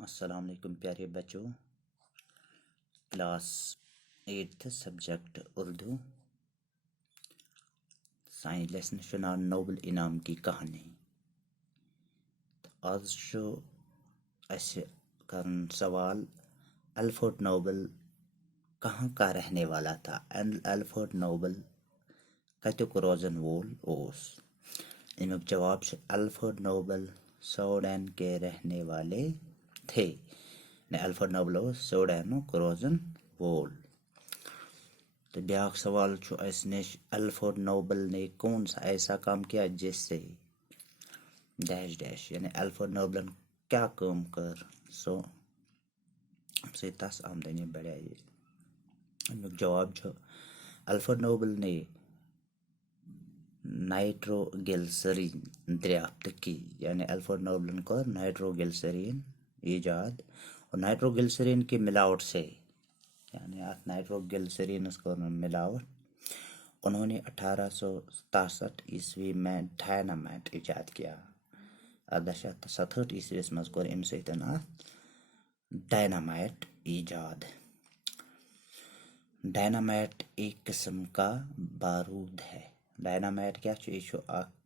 अस्सलाम वालेकुम प्यारे बच्चों। Class 8th subject Urdu science lesson शुना नोबल इनाम की कहानी। आज करन सवाल अल्फ्रेड नोबल कहाँ का रहने वाला था। अल्फ्रेड नोबल कतुक रोजन वोल ओस। इनमें जवाब से अल्फ्रेड नोबल स्वीडन के रहने वाले थे। अल्फ्रेड नोबल स्वीडन रोजन वोल। तो ब्याक सवाल अल्फ्रेड नोबल ने कौन सा ऐसा काम किया जिससे डैश डैश यानी अल्फ्रेड नोबल क्या काम कर से तस आमदनी बढ़ाई। जवाब अल्फ्रेड नोबल ने नाइट्रोग्लिसरीन दरियाफ्त की। यानी अल्फ्रेड नोबल को नाइट्रोग्लिसरीन ईजाद और नाइट्रोग्लिसरीन की मिलावट से यानी नाइट्रोग्लिसरीन को मिलावट उन्होंने 1867 ईस्वी में डायनामाइट ईजाद किया। 1867 ईस्वी मज कोर अम सतन डायनामाइट ईजाद। डायनामाइट एक किस्म का बारूद है। डायनामाइट क्या एक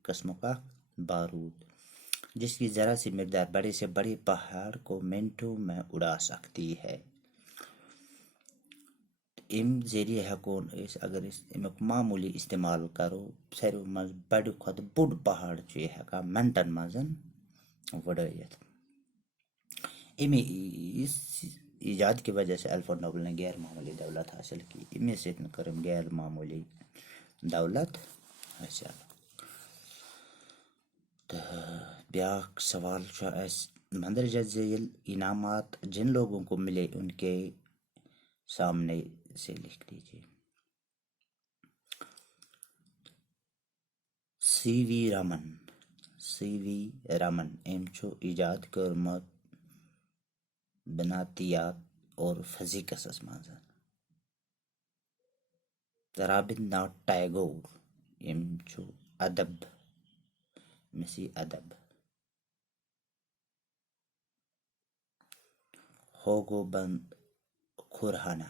किस्म का बारूद जिसकी जरा सी मिकदार बड़े से बड़े पहाड़ को मिनटों में उड़ा सकती है। इम जरिए हकोन अगर अमुक मामूली इस्तेमाल करो सारे मज बड़ खुद बुढ़ पहाड़ हका मिनटन मजन वड़ित। इमे इस ईजाद की वजह से अल्फ्रेड नोबल ने गैर मामूली दौलत हासिल की। इमे से करम गैर मामूली दौलत हासिल। तो ब्याक सवाल मंदरजा झील इनामात जिन लोगों को मिले उनके सामने से लिख दीजिए। सीवी रमन एम ईजाद कर्मत बनातियात और फिजिक्स मज। रविंद्रनाथ टैगोर एम अदब मिसी अदब। होगो बंद खुरहाना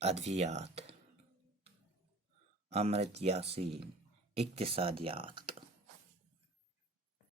अद्वियात। अमृत यासीन इक्तिसादियात।